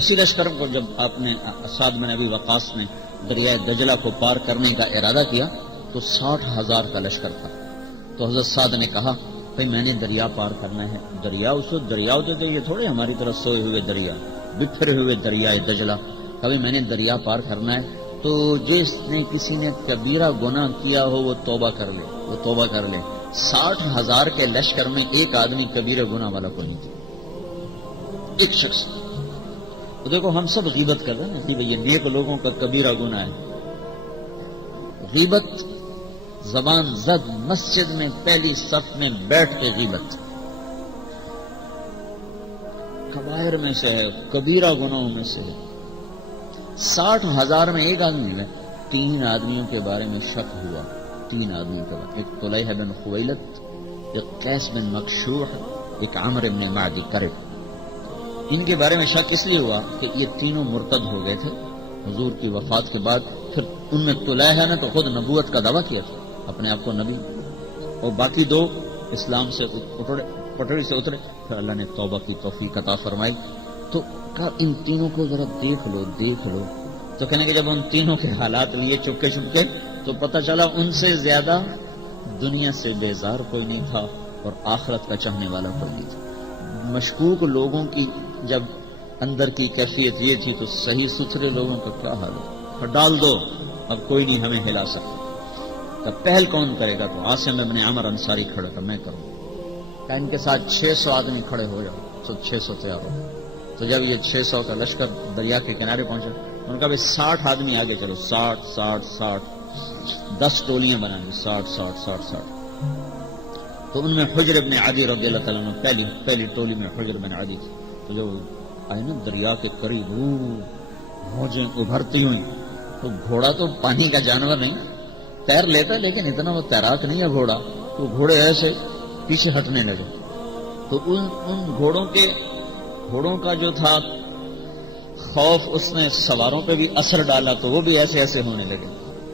اسی لشکر کو جب آپ نے سعد بن ابی وقاص نے دریائے دجلہ کو پار کرنے کا ارادہ کیا تو 60,000 کا لشکر تھا. تو حضرت سعد نے کہا بھائی میں نے دریا پار کرنا ہے. دریا اس وقت دریا ہوتے تھے، یہ تھوڑے ہماری طرف سوئے ہوئے دریا، بکھرے ہوئے دریائے دجلہ. کبھی میں نے دریا پار کرنا ہے تو جس نے کسی نے کبیرہ گناہ کیا ہو وہ توبہ کر لے، وہ توبہ کر لے. 60,000 کے لشکر میں ایک آدمی کبیرہ گناہ والا کو نہیں تھا، ایک شخص. تو دیکھو ہم سب غیبت کر رہے ہیں کہ یہ نیک لوگوں کا کبیرہ گناہ ہے. غیبت زبان زد، مسجد میں پہلی صف میں بیٹھ کے غیبت کبائر میں سے ہے، کبیرہ گناہوں میں سے ہے. 60,000 میں ایک آدمی ہے. 3 آدمیوں کے بارے میں شک ہوا، 3 آدمیوں کے بارے، ایک طلیحہ بن خویلد، ایک قیس بن مکشوح، ایک عمرو بن معدی کرب. ان کے بارے میں شک اس لیے ہوا کہ یہ تینوں مرتد ہو گئے تھے حضور کی وفات کے بعد. پھر ان میں طلیحہ نے تو خود نبوت کا دعویٰ کیا تھا، اپنے آپ کو نبی، اور باقی 2 اسلام سے پٹڑی سے اترے. پھر اللہ نے توبہ کی توفیق عطا فرمائی. تو کہا ان تینوں کو ذرا دیکھ لو. تو کہنے کہ جب ان تینوں کے حالات لیے چپکے تو پتہ چلا ان سے زیادہ دنیا سے بیزار کوئی نہیں تھا اور آخرت کا چاہنے والا کوئی نہیں تھا. مشکوک لوگوں کی جب اندر کی کیفیت یہ تھی تو صحیح ستھرے لوگوں کا کیا حال ہے؟ ڈال دو، اب کوئی نہیں ہمیں ہلا سکتا. تو پہل کون کرے گا؟ تو عاصم ابن عمر انصاری کھڑا تھا، میں کروں. کہ ان کے ساتھ 600 آدمی کھڑے ہو جاؤ. تو 600 تیار ہو. تو جب یہ 600 کا لشکر دریا کے کنارے پہنچا، ان کا بھی 60 آدمی آگے چلو. 60 10 ٹولیاں بنانی، 60. تو ان میں حجر ابن عدی رضی اللہ تعالیٰ عنہ پہلی ٹولی میں حجر بن عدی تھی. تو جو آئے نا دریا کے قریب موجیں ابھرتی ہوئی، تو گھوڑا تو پانی کا جانور نہیں، تیر لیتا لیکن اتنا وہ تیراک نہیں ہے گھوڑا. تو گھوڑے ایسے پیچھے ہٹنے لگے. تو ان گھوڑوں کا جو تھا خوف اس نے سواروں پہ بھی اثر ڈالا، تو وہ بھی ایسے ہونے لگے.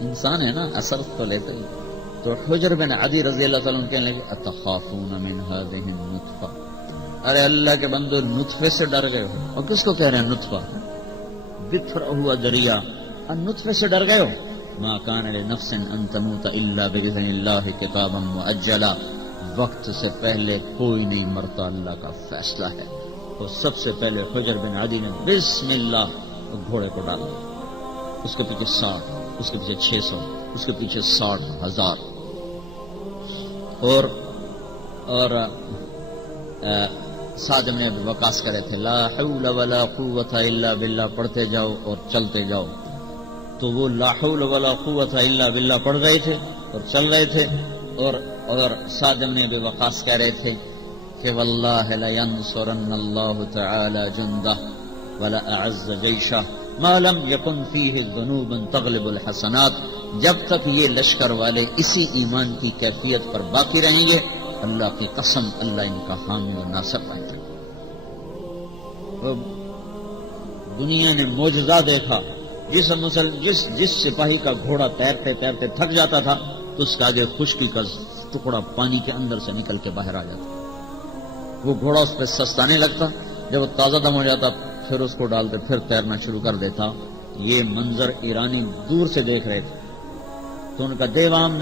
انسان ہے نا، اثر تو لیتا ہی. تو حجر بن عدی رضی اللہ تعالیٰ عنہ کہنے لگے اتخافون من هذه النطفہ، ارے اللہ کے بندو نطفے سے ڈر گئے ہو. اور کس کو کہہ رہے ہیں نطفہ؟ بکھرا ہوا دریا، نطفے سے ڈر گئے ہو. ما کان لنفس ان تموت الا باذن اللہ کتابا مؤجلا، وقت سے پہلے کوئی نہیں مرتا، اللہ کا فیصلہ ہے. تو سب سے پہلے حجر بن عدی نے بسم اللہ گھوڑے کو ڈالا. اس کے پیچھے 60، اس کے پیچھے 600، اس کے پیچھے 60,000. اور سعد بن ابی وقاص کہہ رہے تھے لا حول ولا قوت الا باللہ پڑھتے جاؤ اور چلتے جاؤ. تو وہ لا حول ولا قوت الا باللہ پڑھ رہے تھے اور چل رہے تھے. اور سعد بن ابی وقاص کہہ رہے تھے کہ واللہ لینصرن اللہ تعالی جندہ ولا اعز جیشہ ما لم یکن فیہ ذنوب تغلب الحسنات. جب تک یہ لشکر والے اسی ایمان کی کیفیت پر باقی رہیں گے، اللہ کی قسم اللہ ان کا حامی و ناصر بن جائے. دنیا نے معجزہ دیکھا. جس سپاہی کا گھوڑا تیرتے تھک جاتا تھا تو اس کا آگے خشکی کا ٹکڑا پانی کے اندر سے نکل کے باہر آ جاتا. وہ گھوڑا اس پہ سستانے لگتا. جب وہ تازہ دم ہو جاتا پھر اس کو ڈالتے، پھر تیرنا شروع کر دیتا. یہ منظر ایرانی دور سے دیکھ رہے تھے. تو ان کا دیوام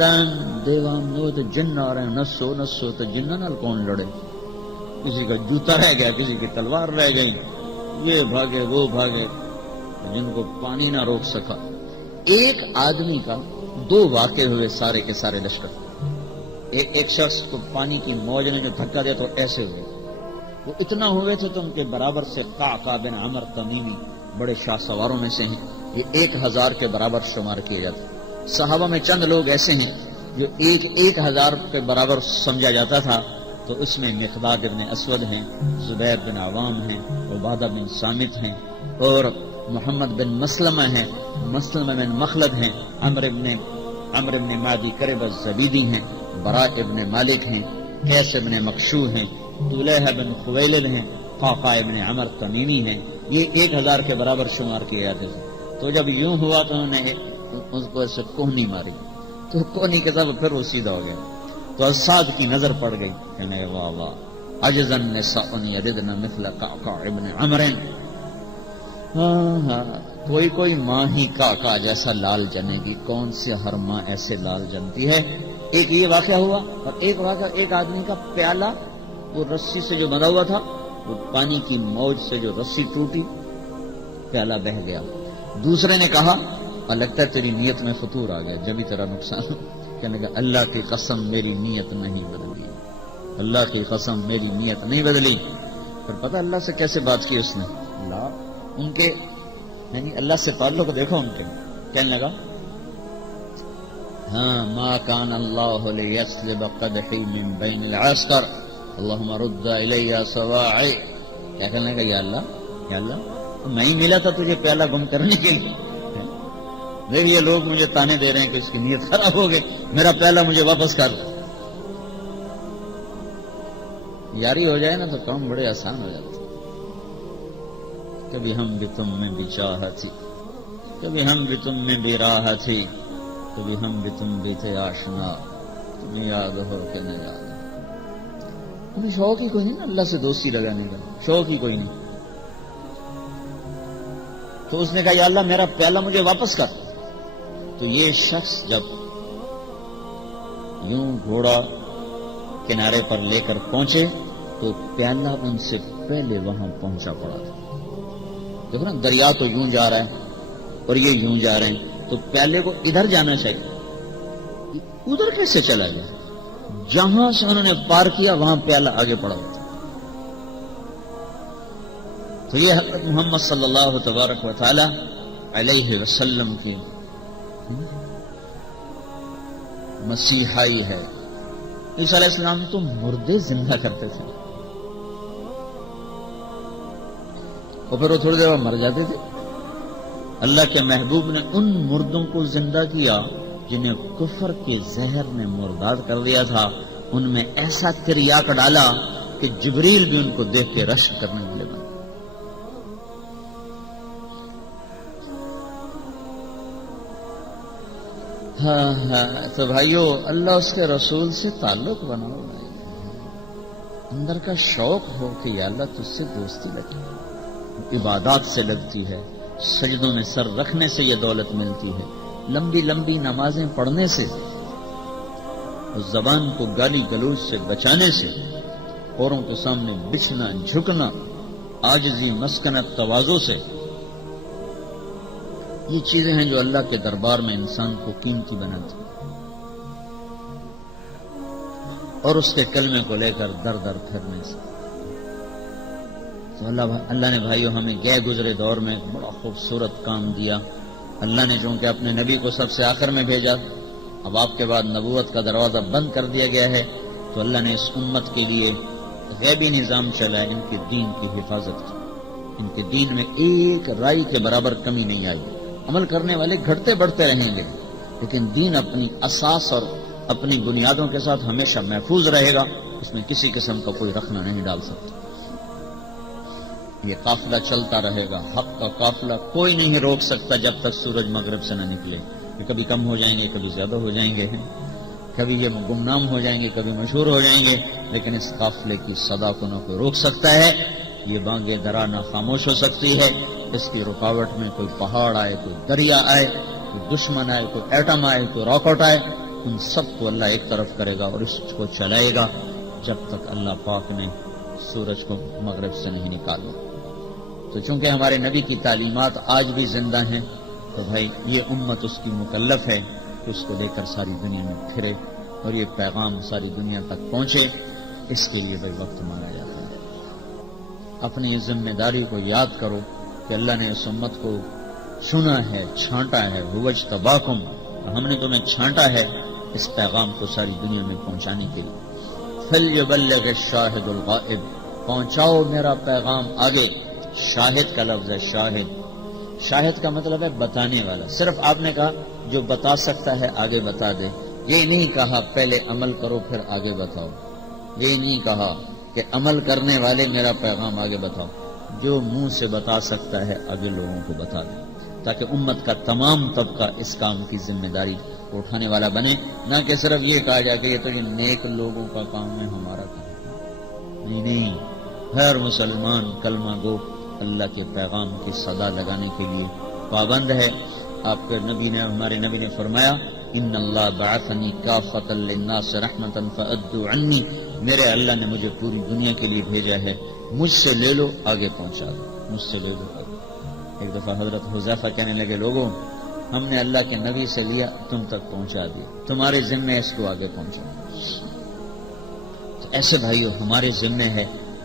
دو تو جن آ رہے ہیں، نسو تو جن نال کون لڑے. کسی کا جوتا رہ گیا، کسی کی تلوار رہ گئی، یہ بھاگے وہ بھاگے، جن کو پانی نہ روک سکا. ایک آدمی کا 2 واقع ہوئے سارے کے سارے لشکر. ایک شخص کو پانی کی موج نے جو دھکا دیا تو ایسے ہوئے. وہ اتنا ہوئے تھے تو ان کے برابر سے قعقاع بن عمر تمیمی بڑے شاہ سواروں میں سے ہیں. یہ 1000 کے برابر شمار کیے جاتے. صحابہ میں چند لوگ ایسے ہیں جو 1000 کے برابر سمجھا جاتا تھا. تو اس میں مقداد بن اسود ہیں، زبیر بن عوام ہیں، عبادہ بن صامت ہیں، اور محمد بن مسلمہ ہیں، مسلمہ بن مخلد ہیں، عمرو بن معدی کرب الزبیدی ہیں، براء ابن مالک ہیں، قیس ابن مکشوح ہیں، طلیحہ بن خویلد ہیں، قعقاع ابن عمر تمیمی ہیں. یہ 1000 کے برابر شمار کیے جاتے تھے. تو جب یوں ہوا تو انہوں نے اس کو ایسے کوہنی ماری. تو کوہنی کے ساتھ پھر وہ سیدھا ہو گیا. تو سعد کی نظر پڑ گئی، کہنے واہ واہ عجز النساء یردن مثل قعقاع ابن عمر. ہاں کوئی ماں ہی کا جیسا لال جنے گی، کون سے ہر ماں ایسے لال جنتی ہے۔ ایک یہ واقعہ ہوا، اور ایک واقعہ ایک آدمی کا پیالہ وہ رسی سے جو بندھا ہوا تھا، وہ پانی کی موج سے جو رسی ٹوٹی، پیالہ بہہ گیا۔ دوسرے نے کہا اور لگتا ہے تیری نیت میں فطور آ گیا، جبھی تیرا نقصان۔ کہنے لگا اللہ کی قسم میری نیت نہیں بدلی، اللہ کی قسم میری نیت نہیں بدلی۔ پھر پتہ اللہ سے کیسے بات کی اس نے، اللہ ان کے یعنی اللہ سے تعلق دیکھو ان کے، کہنے لگا ہاں ما کان اللہ لیسلب قدحی من بین العسکر اللہم رد الی سواعی۔ کیا کہنے لگا یا اللہ میں ہی ملا تھا تجھے پیالہ گم کرنے کے لیے، دیکھ یہ لوگ مجھے تانے دے رہے ہیں کہ اس کی نیت خراب ہو گئی، میرا پیالہ مجھے واپس کر۔ یاری ہو جائے نا تو کام بڑے آسان ہو جاتے۔ کبھی ہم بھی تم میں بھی چاہت تھی، کبھی ہم بھی تم میں بھی راہ تھی، کبھی ہم بھی تم بھی تھے آشنا، تمہیں یاد ہو کہ نہ یاد ہو۔ ہمیں شوق ہی کوئی نہیں نا اللہ سے دوستی لگانے کا، شوق ہی کوئی نہیں۔ تو اس نے کہا یا اللہ میرا پیالہ مجھے واپس کر۔ تو یہ شخص جب یوں گھوڑا کنارے پر لے کر پہنچے تو پیالہ ان سے پہلے وہاں پہنچا پڑا تھا۔ دیکھو نا دریا تو یوں جا رہا ہے اور یہ یوں جا رہے ہیں، تو پیالے کو ادھر جانا چاہیے، ادھر کیسے چلا گیا؟ جہاں سے انہوں نے پار کیا وہاں پیالہ آگے پڑا ہوا تھا۔ تو یہ حضرت محمد صلی اللہ تبارک و تعالی علیہ وسلم کی مسیحائی ہے۔ عیسیٰ علیہ السلام تو مردے زندہ کرتے تھے اور پھر وہ تھوڑی دیر مر جاتے تھے۔ اللہ کے محبوب نے ان مردوں کو زندہ کیا جنہیں کفر کے زہر نے مرداد کر دیا تھا، ان میں ایسا تریاک ڈالا کہ جبریل بھی ان کو دیکھ کے رشک کرنے والے بنے۔ ہاں تو بھائیو اللہ اس کے رسول سے تعلق بناؤ، اندر کا شوق ہو کہ یا اللہ تجھ سے دوستی لگے۔ عبادات سے لگتی ہے، سجدوں میں سر رکھنے سے یہ دولت ملتی ہے، لمبی لمبی نمازیں پڑھنے سے، زبان کو گالی گلوچ سے بچانے سے، اوروں کے سامنے بچھنا جھکنا، عاجزی مسکنت تواضع سے، یہ چیزیں ہیں جو اللہ کے دربار میں انسان کو قیمتی بناتی اور اس کے کلمے کو لے کر در در پھرنے سے۔ تو اللہ نے بھائیو ہمیں گئے گزرے دور میں بڑا خوبصورت کام دیا۔ اللہ نے چونکہ اپنے نبی کو سب سے آخر میں بھیجا، اب آپ کے بعد نبوت کا دروازہ بند کر دیا گیا ہے، تو اللہ نے اس امت کے لیے غیبی نظام چلایا، ان کے دین کی حفاظت کی۔ ان کے دین میں ایک رائی کے برابر کمی نہیں آئی۔ عمل کرنے والے گھٹتے بڑھتے رہیں گے، لیکن دین اپنی اساس اور اپنی بنیادوں کے ساتھ ہمیشہ محفوظ رہے گا، اس میں کسی قسم کا کوئی رخنہ نہیں ڈال سکتا۔ یہ قافلہ چلتا رہے گا، حق کا قافلہ کوئی نہیں روک سکتا جب تک سورج مغرب سے نہ نکلے۔ یہ کبھی کم ہو جائیں گے، کبھی زیادہ ہو جائیں گے، کبھی یہ گمنام ہو جائیں گے، کبھی مشہور ہو جائیں گے، لیکن اس قافلے کی صدا کو نہ کوئی روک سکتا ہے۔ یہ بانگے درا نہ خاموش ہو سکتی ہے، اس کی رکاوٹ میں کوئی پہاڑ آئے، کوئی دریا آئے، کوئی دشمن آئے، کوئی ایٹم آئے، کوئی راکٹ آئے، ان سب کو اللہ ایک طرف کرے گا اور اس کو چلائے گا جب تک اللہ پاک نے سورج کو مغرب سے نہیں نکالا۔ تو چونکہ ہمارے نبی کی تعلیمات آج بھی زندہ ہیں، تو بھائی یہ امت اس کی مکلف ہے کہ اس کو لے کر ساری دنیا میں پھرے اور یہ پیغام ساری دنیا تک پہنچے۔ اس کے لیے بھائی وقت مانا جاتا ہے۔ اپنی اس ذمہ داری کو یاد کرو کہ اللہ نے اس امت کو چنا ہے، چھانٹا ہے، وَاجْتَبَاكُمْ، ہم نے تمہیں چھانٹا ہے اس پیغام کو ساری دنیا میں پہنچانے کے لیے۔ فَلْيُبَلِّغِ الشَّاهِدُ الْغَائِبُ، پہنچاؤ میرا پیغام آگے۔ شاہد کا لفظ ہے، شاہد۔ شاہد کا مطلب ہے بتانے والا۔ صرف آپ نے کہا جو بتا سکتا ہے آگے بتا دے، یہ نہیں کہا پہلے عمل کرو پھر آگے بتاؤ، یہ نہیں کہا کہ عمل کرنے والے میرا پیغام آگے بتاؤ، جو منہ سے بتا سکتا ہے آگے لوگوں کو بتا دے، تاکہ امت کا تمام طبقہ اس کام کی ذمہ داری کو اٹھانے والا بنے، نہ کہ صرف یہ کہا جائے کہ یہ تو یہ نیک لوگوں کا کام ہے، ہمارا کام نہیں۔ ہر مسلمان کلمہ گو اللہ کے پیغام کی صدا لگانے کے لیے پابند ہے۔ آپ کے نبی نے، ہمارے نبی نے فرمایا ان اللہ بعثنی کافۃ للناس رحمۃ فادوا عنی، میرے اللہ نے مجھے پوری دنیا کے لیے بھیجا ہے، مجھ سے لے لو آگے پہنچا دو، مجھ سے لے لو آگے۔ ایک دفعہ حضرت حذیفہ کہنے لگے لوگوں ہم نے اللہ کے نبی سے لیا، تم تک پہنچا دیا، تمہارے ذمے اس کو آگے پہنچانا۔ تو ایسے بھائیو ہمارے ذمے ہے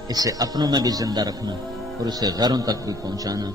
اسے اپنوں میں بھی زندہ رکھنا اور اسے غیروں تک بھی پہنچانا۔